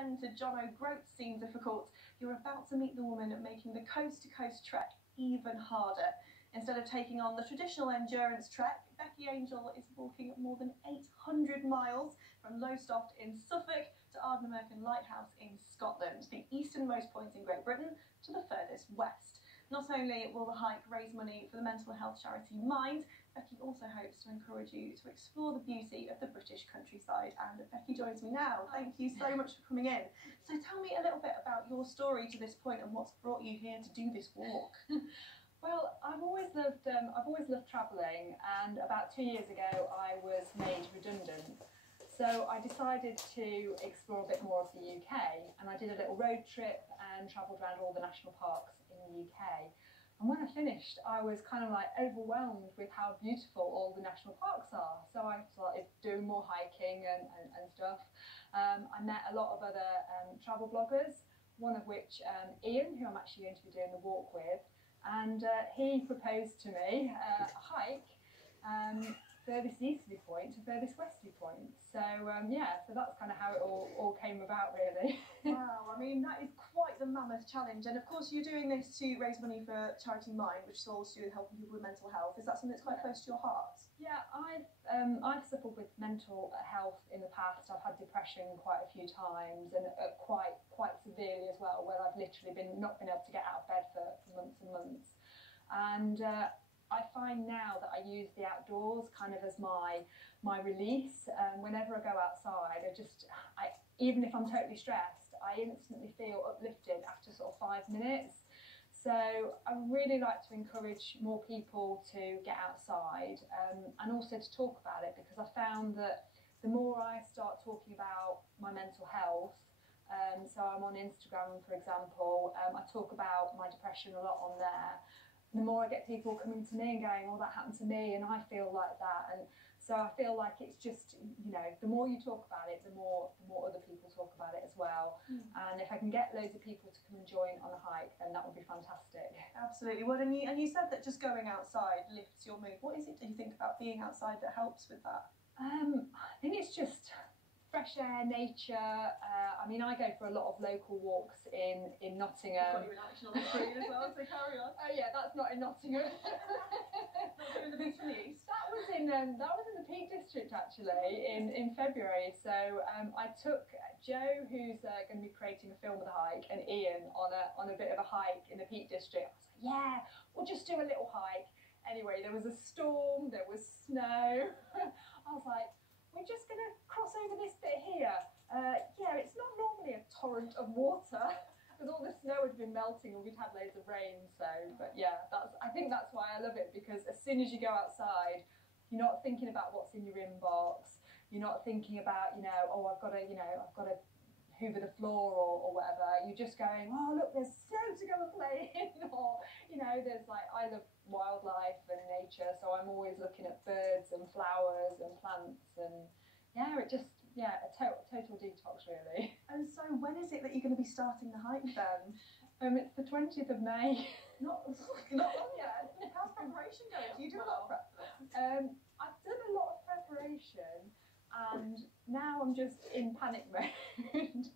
ascent to John O'Groats seem difficult, you're about to meet the woman making the coast-to-coast trek even harder. Instead of taking on the traditional endurance trek, Becky Angel is walking more than 800 miles from Lowestoft in Suffolk to Ardnamurchan Lighthouse in Scotland, the easternmost point in Great Britain to the furthest west. Not only will the hike raise money for the mental health charity Mind, Becky also hopes to encourage you to explore the beauty of the British countryside. And Becky joins me now. Thank you so much for coming in. So tell me a little bit about your story to this point and what's brought you here to do this walk. Well, I've always loved travelling, and about 2 years ago I was made redundant. So I decided to explore a bit more of the UK, and I did a little road trip and travelled around all the national parks in the UK. And when I finished, I was kind of like overwhelmed with how beautiful all the national parks are. So I started doing more hiking and stuff. I met a lot of other travel bloggers, one of which Ian, who I'm actually going to be doing the walk with, and he proposed to me a hike furthest easterly point to furthest westerly point. So yeah, so that's kind of how it all came about, really. Wow, I mean, that is quite the mammoth challenge. And of course you're doing this to raise money for charity Mind, which is all to do with helping people with mental health. Is that something that's quite close to your heart? Yeah, I've suffered with mental health in the past. I've had depression quite a few times, and quite severely as well, where I've literally not been able to get out of bed for months and months. And I find now that I use the outdoors kind of as my release. Whenever I go outside, even if I'm totally stressed, I instantly feel uplifted after sort of 5 minutes. So I really like to encourage more people to get outside, and also to talk about it, because I found that the more I start talking about my mental health, so I'm on Instagram, for example, I talk about my depression a lot on there. The more I get people coming to me and going, oh, that happened to me and I feel like that. And so I feel like it's just, you know, the more you talk about it, the more other people talk about it as well. And if I can get loads of people to come and join on a hike, then that would be fantastic. Absolutely. Well, and you said that just going outside lifts your mood. What is it that you think about being outside that helps with that? I think it's just fresh air, nature. I mean, I go for a lot of local walks in Nottingham. You've got your action on the screen as well, so carry on. Oh yeah, that's not in Nottingham. Not doing the beach in the east. That was in the Peak District actually in February. So I took Joe, who's going to be creating a film of the hike, and Ian on a bit of a hike in the Peak District. I was like, yeah, we'll just do a little hike. Anyway, there was a storm, there was snow. I was like, we're just going to cross over this bit here. Yeah, it's not normally a torrent of water, because all the snow had been melting and we'd had loads of rain. So, but yeah, I think that's why I love it, because as soon as you go outside, you're not thinking about what's in your inbox. You're not thinking about, you know, oh, I've got to hoover the floor or whatever. You're just going, oh, look, there's snow to go and play in, or, you know, there's like, I love wildlife and nature, so I'm always looking at birds and flowers and plants, and yeah, a total detox, really. And so when is it that you're going to be starting the hike then? It's the 20th of May. Not long yet. How's preparation going? Do you do a lot of prep? I've done a lot of preparation, and now I'm just in panic mode.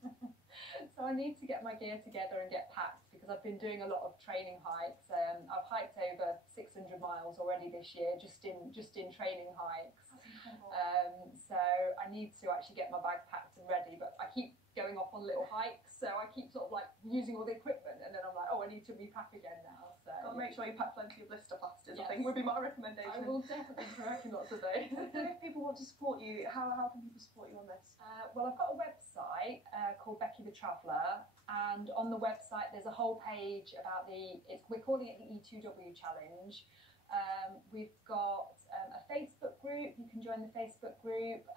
So I need to get my gear together and get packed, because I've been doing a lot of training hikes. I've hiked over 600 miles already this year, just in training hikes. So I need to actually get my bag packed and ready, but I keep going off on little hikes, so I keep sort of like using all the equipment, and then I'm like, oh, I need to repack again now. So got to make sure you pack plenty of blister plasters. Yes. I think would be my recommendation. I will definitely be packing lots of those. So if people want to support you, how can people support you on this? Well, I've got a website called Becky the Traveller, and on the website there's a whole page about we're calling it the E2W challenge. We've got a Facebook group. You can join the Facebook group,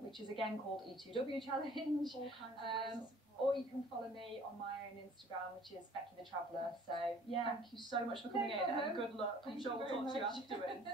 which is again called E2W challenge. All kinds of ways. Or you can follow me on my own Instagram, which is Becky the Traveller. So yeah. Thank you so much for coming in, and good luck. I'm sure we'll talk to you afterwards.